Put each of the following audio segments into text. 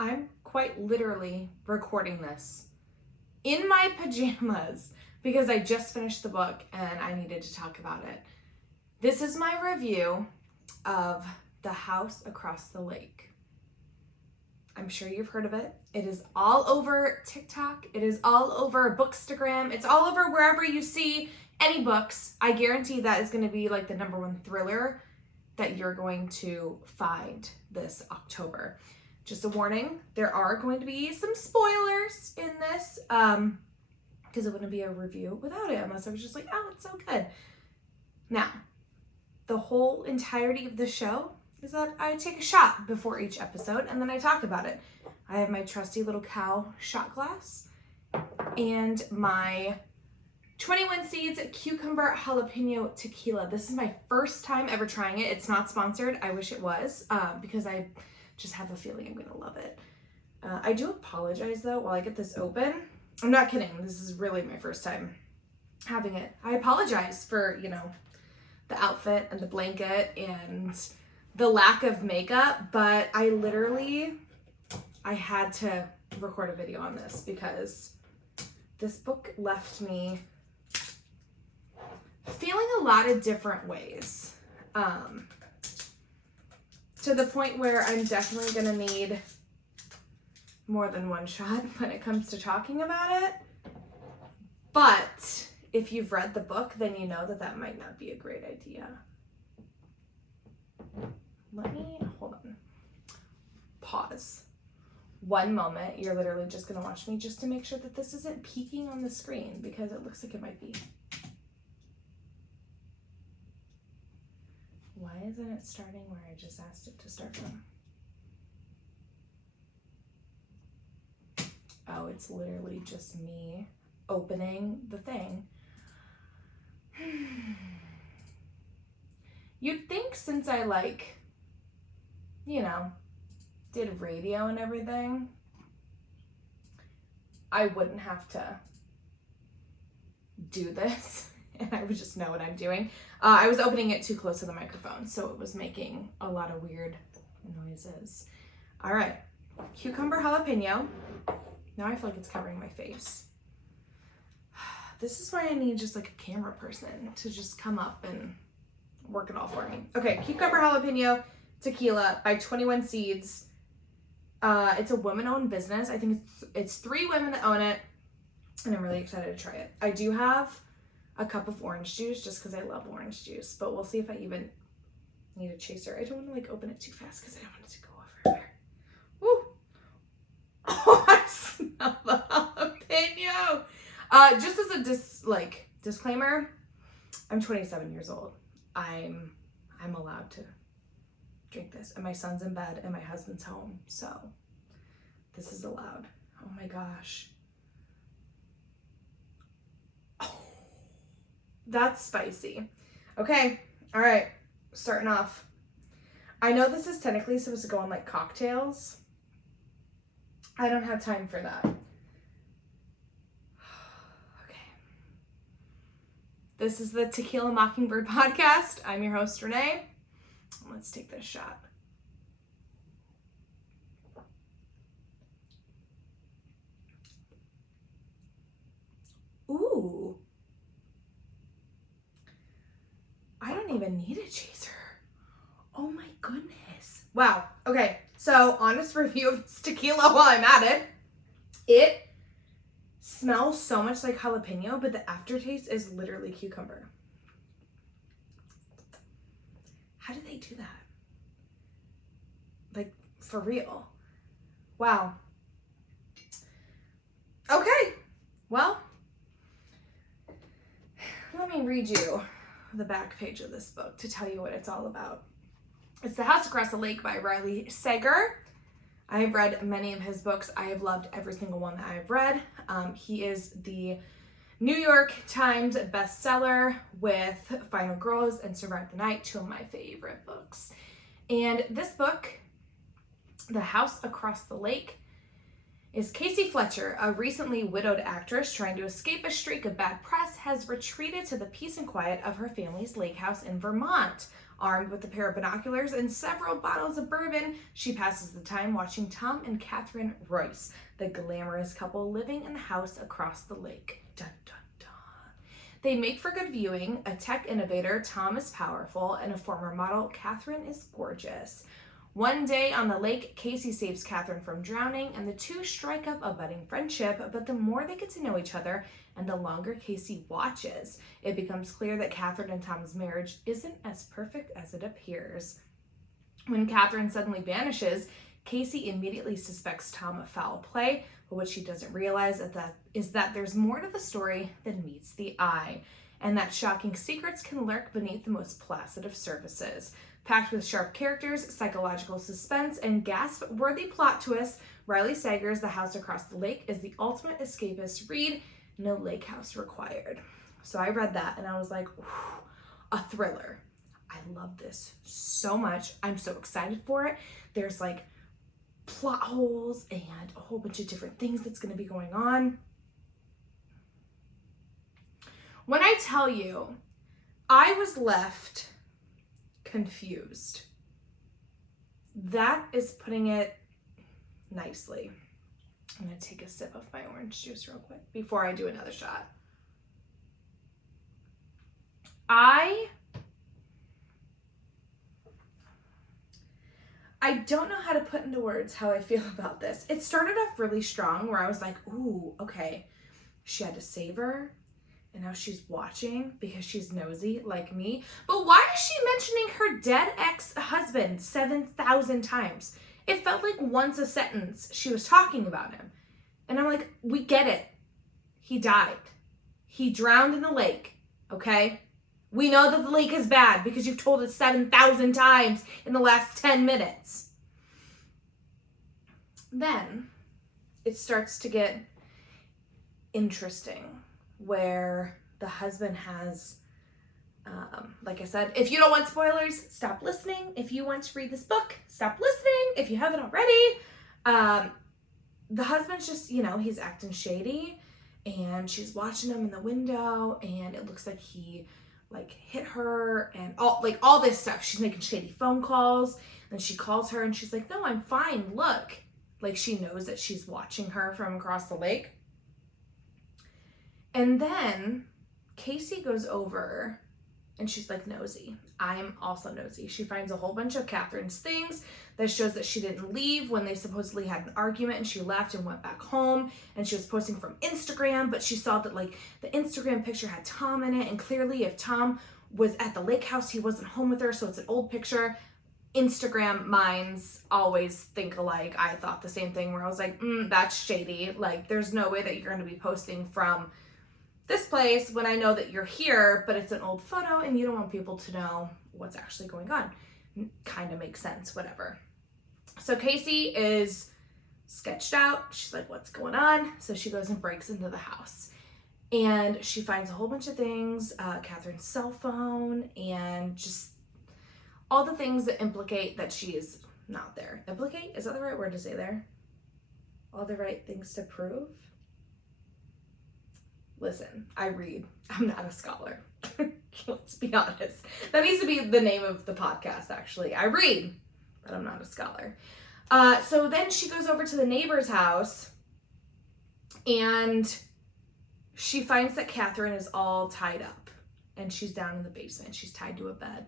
I'm quite literally recording this in my pajamas because I just finished the book and I needed to talk about it. This is my review of The House Across the Lake. I'm sure you've heard of it. It is all over TikTok. It is all over Bookstagram. It's all over wherever you see any books. I guarantee that is going to be like the #1 thriller that you're going to find this October. Just a warning, there are going to be some spoilers in this, because it wouldn't be a review without it unless I was just like, oh, it's so good. Now, the whole entirety of the show is that I take a shot before each episode and then I talk about it. I have my trusty little cow shot glass and my 21 Seeds Cucumber Jalapeno Tequila. This is my first time ever trying it. It's not sponsored. I wish it was, because I just have a feeling I'm gonna love it. I do apologize though while I get this open. I'm not kidding. This is really my first time having it. I apologize for, the outfit and the blanket and the lack of makeup, but I had to record a video on this because this book left me feeling a lot of different ways, to the point where I'm definitely gonna need more than one shot when it comes to talking about it. But if you've read the book, then you know that might not be a great idea. Hold on. Pause. One moment. You're literally just gonna watch me just to make sure that this isn't peeking on the screen because it looks like it might be. Why isn't it starting where I just asked it to start from? Oh, it's literally just me opening the thing. You'd think since I did radio and everything, I wouldn't have to do this and I would just know what I'm doing. I was opening it too close to the microphone, so it was making a lot of weird noises. All right, cucumber jalapeno. Now I feel like it's covering my face. This is why I need just like a camera person to just come up and work it all for me. Okay, cucumber jalapeno tequila by 21 Seeds. It's a woman-owned business. I think it's 3 women that own it, and I'm really excited to try it. I do have a cup of orange juice just because I love orange juice, but we'll see if I even need a chaser. I don't want to open it too fast because I don't want it to go everywhere. Woo! Oh, I smell the jalapeno. Just as a disclaimer, I'm 27 years old. I'm allowed to drink this, and my son's in bed and my husband's home, so this is allowed. Oh my gosh. Oh, that's spicy. Okay, all right, starting off. I know this is technically supposed to go on like cocktails. I don't have time for that. Okay. This is the Tequila Mockingbird podcast. I'm your host, Renee. Let's take this shot. Ooh. I don't even need a chaser. Oh my goodness. Wow. Okay. So, honest review of this tequila while I'm at it. It smells so much like jalapeno, but the aftertaste is literally cucumber. How did they do that? Like, for real. Wow. Okay. Well, let me read you the back page of this book to tell you what it's all about. It's The House Across the Lake by Riley Sager. I have read many of his books. I have loved every single one that I've read. He is the New York Times bestseller with Final Girls and Survive the Night, 2 of my favorite books. And this book, The House Across the Lake, is Casey Fletcher, a recently widowed actress trying to escape a streak of bad press, has retreated to the peace and quiet of her family's lake house in Vermont, Armed with a pair of binoculars and several bottles of bourbon, she passes the time watching Tom and Catherine Royce, the glamorous couple living in the house across the lake. Dun, dun, dun. They make for good viewing. A tech innovator, Tom is powerful, and a former model, Catherine is gorgeous. One day on the lake, Casey saves Catherine from drowning, and the two strike up a budding friendship, but the more they get to know each other, and the longer Casey watches, it becomes clear that Catherine and Tom's marriage isn't as perfect as it appears. When Catherine suddenly vanishes, Casey immediately suspects Tom of foul play, but what she doesn't realize is that there's more to the story than meets the eye, and that shocking secrets can lurk beneath the most placid of surfaces. Packed with sharp characters, psychological suspense, and gasp-worthy plot twists, Riley Sager's The House Across the Lake is the ultimate escapist read. No lake house required. So I read that and I was like, a thriller. I love this so much. I'm so excited for it. There's like plot holes and a whole bunch of different things that's going to be going on. When I tell you, I was left confused. That is putting it nicely. I'm going to take a sip of my orange juice real quick before I do another shot. I don't know how to put into words how I feel about this. It started off really strong where I was like, ooh, okay. She had to save her. And now she's watching because she's nosy like me. But why is she mentioning her dead ex-husband 7,000 times? It felt like once a sentence she was talking about him. And I'm like, we get it. He died. He drowned in the lake, okay? We know that the lake is bad because you've told us 7,000 times in the last 10 minutes. Then it starts to get interesting, where the husband has, like I said, if you don't want spoilers, stop listening. If you want to read this book, stop listening. If you haven't already, the husband's just, he's acting shady, and she's watching him in the window, and it looks like he hit her and all this stuff. She's making shady phone calls, and she calls her and she's like, no, I'm fine. Look, she knows that she's watching her from across the lake. And then Casey goes over and she's nosy. I'm also nosy. She finds a whole bunch of Catherine's things that shows that she didn't leave when they supposedly had an argument, and she left and went back home, and she was posting from Instagram, but she saw that the Instagram picture had Tom in it, and clearly if Tom was at the lake house, he wasn't home with her, so it's an old picture. Instagram minds always think alike. I thought the same thing where I was like, that's shady. There's no way that you're going to be posting from this place when I know that you're here, but it's an old photo and you don't want people to know what's actually going on. Kind of makes sense, whatever. So Casey is sketched out. She's like, what's going on? So she goes and breaks into the house, and she finds a whole bunch of things, Catherine's cell phone, and just all the things that implicate that she is not there. Implicate? Is that the right word to say there? All the right things to prove? Listen, I read. I'm not a scholar. Let's be honest. That needs to be the name of the podcast, actually. I read, but I'm not a scholar. So then she goes over to the neighbor's house, and she finds that Catherine is all tied up, and she's down in the basement. She's tied to a bed.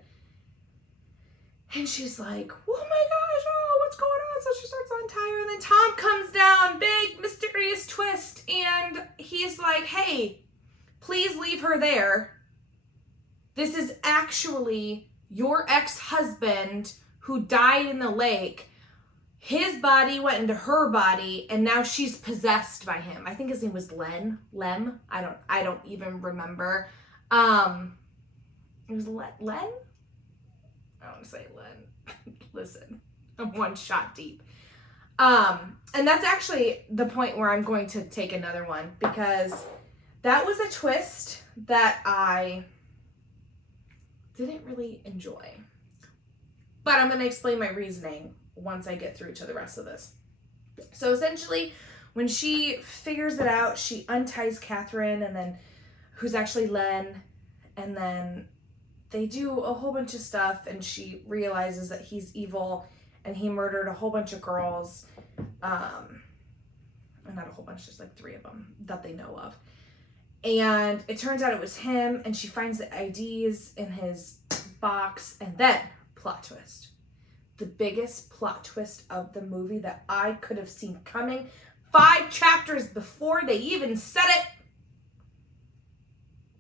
And she's like, oh my gosh, what's going on? So she starts to untie her, and then Tom comes down, big mysterious twist, and he's like, hey, please leave her there. This is actually your ex-husband who died in the lake. His body went into her body, and now she's possessed by him. I think his name was Lem. I don't even remember. It was Len? I want to say Len. Listen, I'm one shot deep. And that's actually the point where I'm going to take another one, because that was a twist that I didn't really enjoy. But I'm going to explain my reasoning once I get through to the rest of this. So essentially, when she figures it out, she unties Catherine, and then who's actually Len, and then they do a whole bunch of stuff, and she realizes that he's evil and he murdered a whole bunch of girls. Not a whole bunch, just like 3 of them that they know of. And it turns out it was him, and she finds the IDs in his box, and then, plot twist. The biggest plot twist of the movie that I could have seen coming 5 chapters before they even said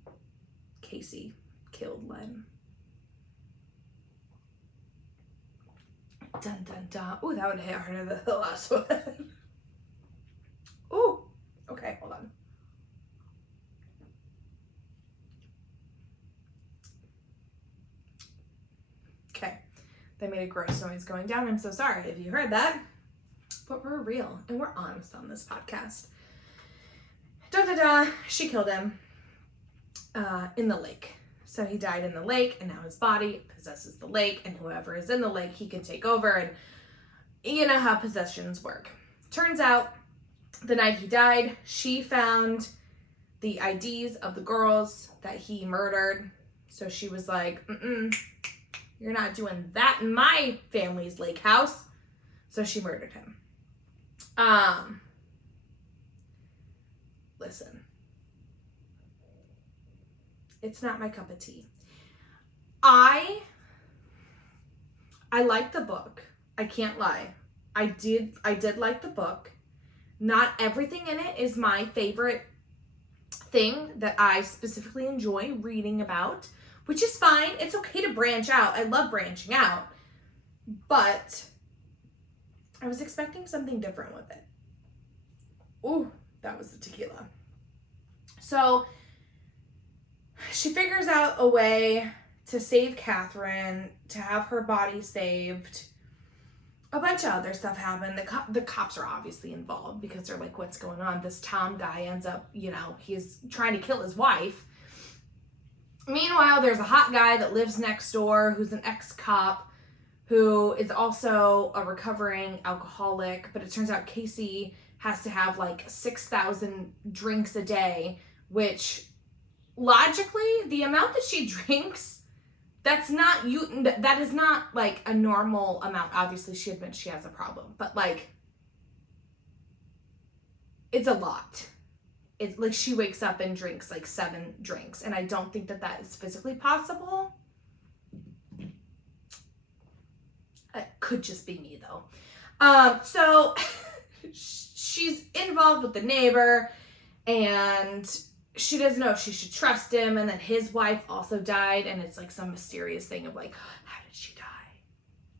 it. Casey killed Len. Dun dun dun. Ooh, that would hit harder than the last one. Ooh. Okay, hold on. Okay. They made a gross noise going down. I'm so sorry if you heard that. But we're real and we're honest on this podcast. Da da da. She killed him in the lake. So he died in the lake, and now his body possesses the lake, and whoever is in the lake, he can take over, and you know how possessions work. Turns out, the night he died, she found the IDs of the girls that he murdered. So she was like, you're not doing that in my family's lake house. So she murdered him. Listen. It's not my cup of tea. I like the book. I can't lie. I did like the book. Not everything in it is my favorite thing that I specifically enjoy reading about, which is fine. It's okay to branch out. I love branching out. But I was expecting something different with it. Ooh, that was the tequila. So she figures out a way to save Catherine, to have her body saved. A bunch of other stuff happened. The cops are obviously involved because they're like, what's going on? This Tom guy ends up, he's trying to kill his wife. Meanwhile, there's a hot guy that lives next door who's an ex-cop who is also a recovering alcoholic. But it turns out Casey has to have like 6,000 drinks a day, which logically, the amount that she drinks, that is not like a normal amount. Obviously, she admits she has a problem, but like, it's a lot. It's like she wakes up and drinks like 7 drinks, and I don't think that is physically possible. It could just be me though. So she's involved with the neighbor, and she doesn't know if she should trust him, and then his wife also died, and it's like some mysterious thing of like, how did she die?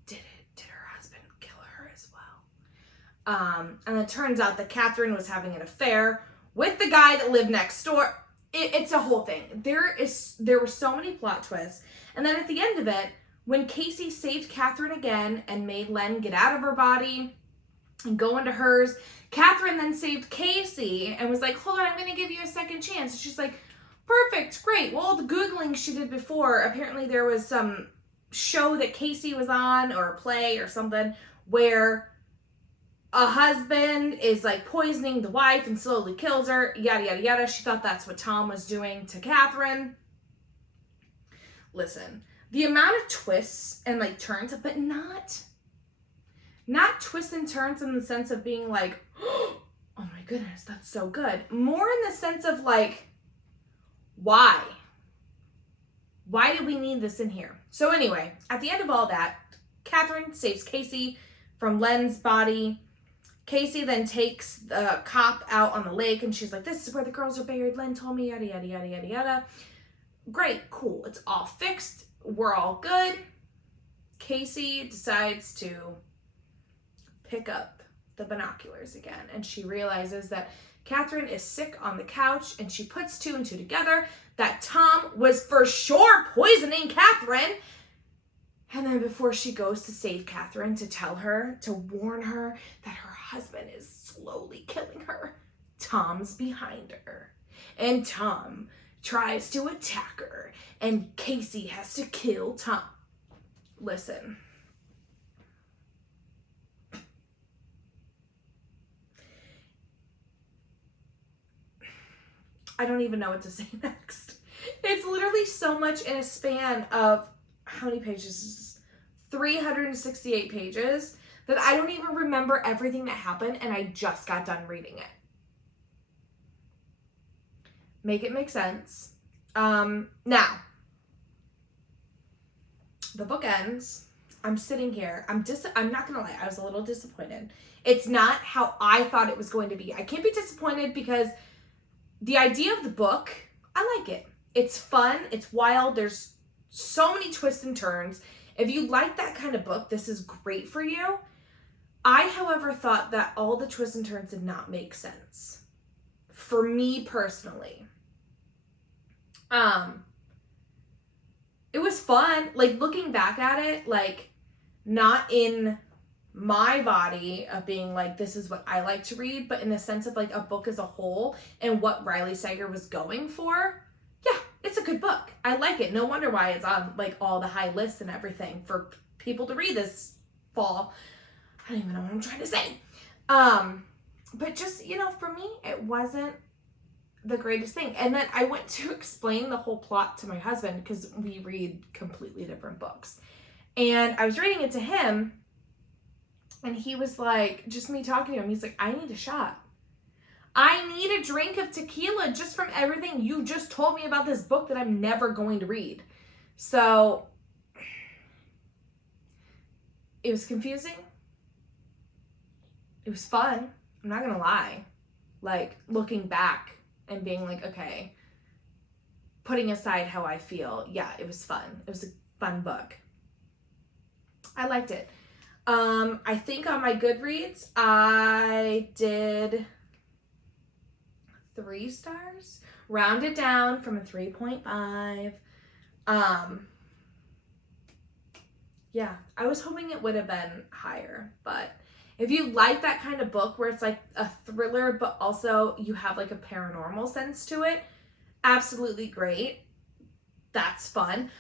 Did her husband kill her as well? And it turns out that Catherine was having an affair with the guy that lived next door. It's a whole thing. There were so many plot twists, and then at the end of it, when Casey saved Catherine again and made Len get out of her body and go into hers, Catherine then saved Casey and was like, hold on, I'm going to give you a second chance. And she's like, perfect, great. Well, the Googling she did before, apparently there was some show that Casey was on, or a play or something, where a husband is like poisoning the wife and slowly kills her, yada, yada, yada. She thought that's what Tom was doing to Catherine. Listen, the amount of twists and like turns, but not twists and turns in the sense of being like, oh my goodness, that's so good. More in the sense of like, why? Why did we need this in here? So anyway, at the end of all that, Catherine saves Casey from Len's body. Casey then takes the cop out on the lake, and she's like, this is where the girls are buried. Len told me, yada, yada, yada, yada, yada. Great, cool. It's all fixed. We're all good. Casey decides to pick up the binoculars again, and she realizes that Catherine is sick on the couch, and she puts 2 and 2 together that Tom was for sure poisoning Catherine. And then before she goes to save Catherine, to tell her, to warn her that her husband is slowly killing her, Tom's behind her, and Tom tries to attack her, and Casey has to kill Tom. Listen. I don't even know what to say next. It's literally so much in a span of, how many pages? 368 pages that I don't even remember everything that happened, and I just got done reading it. Make it make sense. Now, the book ends. I'm sitting here. I'm not gonna lie, I was a little disappointed. It's not how I thought it was going to be. I can't be disappointed because the idea of the book, I like it. It's fun, it's wild, there's so many twists and turns. If you like that kind of book, this is great for you. I, however, thought that all the twists and turns did not make sense. For me personally. It was fun. Like, looking back at it, like, not in my body of being like, this is what I like to read, but in the sense of like a book as a whole and what Riley Sager was going for. Yeah, it's a good book. I like it. No wonder why it's on like all the high lists and everything for people to read this fall. I don't even know what I'm trying to say. But just, you know, for me, it wasn't the greatest thing. And then I went to explain the whole plot to my husband because we read completely different books. And I was reading it to him, and he was like, just me talking to him, he's like, I need a shot. I need a drink of tequila just from everything you just told me about this book that I'm never going to read. So it was confusing. It was fun. I'm not gonna lie. Like, looking back and being like, okay, putting aside how I feel, yeah, it was fun. It was a fun book. I liked it. I think on my Goodreads, I did 3 stars. Rounded down from a 3.5. Yeah, I was hoping it would have been higher, but if you like that kind of book where it's like a thriller, but also you have like a paranormal sense to it, absolutely great. That's fun.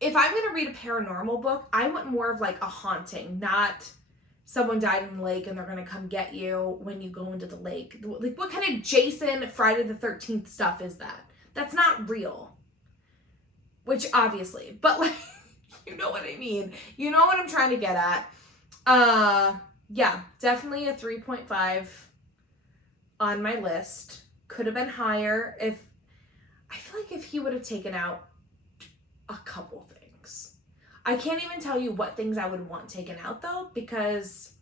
If I'm going to read a paranormal book, I want more of like a haunting, not someone died in the lake and they're going to come get you when you go into the lake. Like, what kind of Jason Friday the 13th stuff is that? That's not real. Which obviously, but like, you know what I mean. You know what I'm trying to get at. Yeah, definitely a 3.5 on my list. Could have been higher I feel like if he would have taken out a couple things. I can't even tell you what things I would want taken out though, because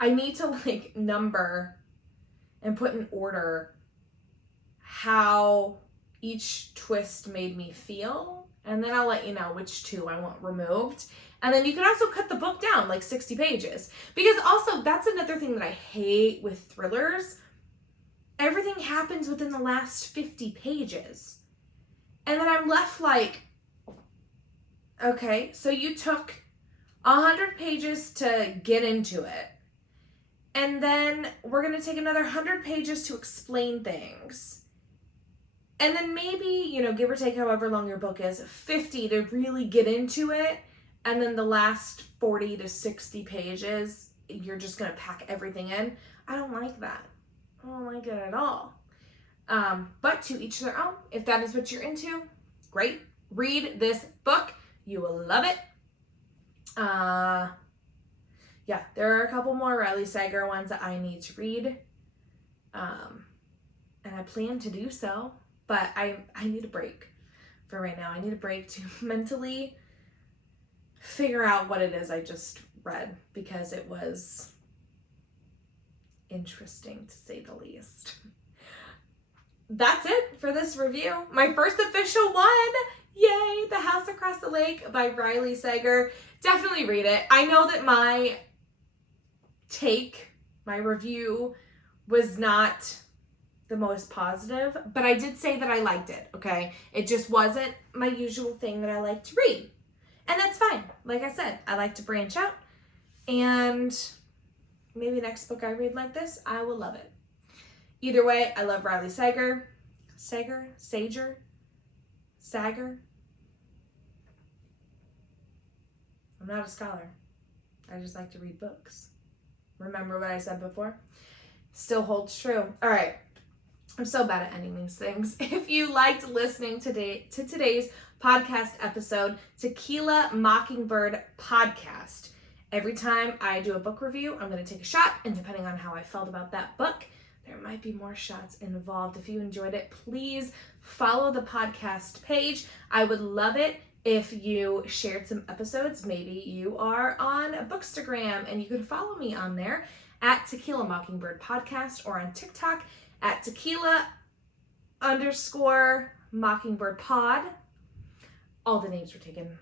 I need to like number and put in order how each twist made me feel, and then I'll let you know which 2 I want removed. And then you can also cut the book down like 60 pages, because also that's another thing that I hate with thrillers. Everything happens within the last 50 pages. And then I'm left like, okay, so you took 100 pages to get into it. And then we're going to take another 100 pages to explain things. And then maybe, you know, give or take however long your book is, 50 to really get into it. And then the last 40 to 60 pages, you're just going to pack everything in. I don't like that. I don't like it at all. But to each their own. If that is what you're into, great. Read this book. You will love it. Yeah, there are a couple more Riley Sager ones that I need to read. And I plan to do so. But I need a break for right now. I need a break to mentally figure out what it is I just read, because it was interesting to say the least. That's it for this review. My first official one. Yay! The House Across the Lake by Riley Sager. Definitely read it. I know that my review was not the most positive, but I did say that I liked it, okay? It just wasn't my usual thing that I like to read. And that's fine. Like I said, I like to branch out, and maybe next book I read like this, I will love it. Either way, I love Riley Sager. Sager? I'm not a scholar. I just like to read books. Remember what I said before? Still holds true. All right. I'm so bad at ending these things. If you liked listening to today's podcast episode, Tequila Mockingbird Podcast. Every time I do a book review, I'm going to take a shot, and depending on how I felt about that book, there might be more shots involved. If you enjoyed it, please follow the podcast page. I would love it if you shared some episodes. Maybe you are on Bookstagram, and you can follow me on there at Tequila Mockingbird Podcast, or on TikTok at Tequila_Mockingbird Pod. All the names were taken.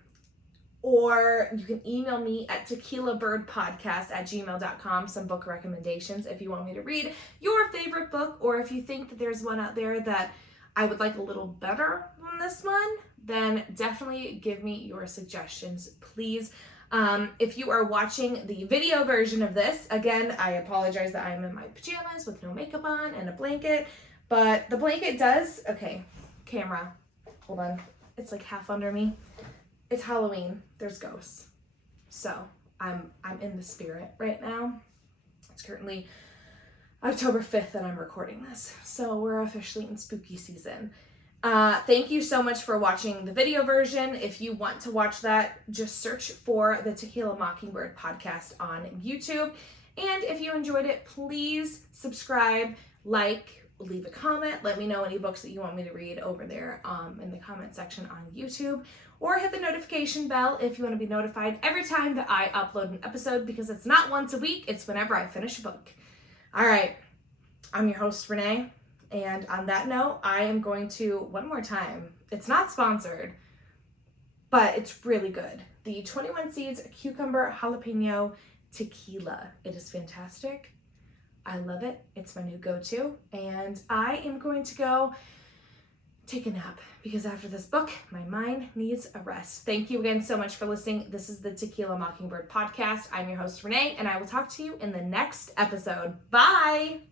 Or you can email me at TequilaBirdPodcast@gmail.com, some book recommendations if you want me to read your favorite book, or if you think that there's one out there that I would like a little better than this one, then definitely give me your suggestions, please. If you are watching the video version of this, again, I apologize that I'm in my pajamas with no makeup on and a blanket, but the blanket does, okay, camera, hold on, it's like half under me. It's Halloween, there's ghosts. So I'm in the spirit right now. It's currently October 5th that I'm recording this, so we're officially in spooky season. Thank you so much for watching the video version. If you want to watch that, just search for the Tequila Mockingbird podcast on YouTube. And if you enjoyed it, please subscribe, like, leave a comment. Let me know any books that you want me to read over there in the comment section on YouTube. Or hit the notification bell if you want to be notified every time that I upload an episode, because it's not once a week, it's whenever I finish a book. All right, I'm your host, Renee. And on that note, I am going to, one more time, it's not sponsored, but it's really good. The 21 Seeds Cucumber Jalapeno Tequila. It is fantastic. I love it. It's my new go-to. And I am going to go take a nap, because after this book, my mind needs a rest. Thank you again so much for listening. This is the Tequila Mockingbird podcast. I'm your host, Renee, and I will talk to you in the next episode. Bye!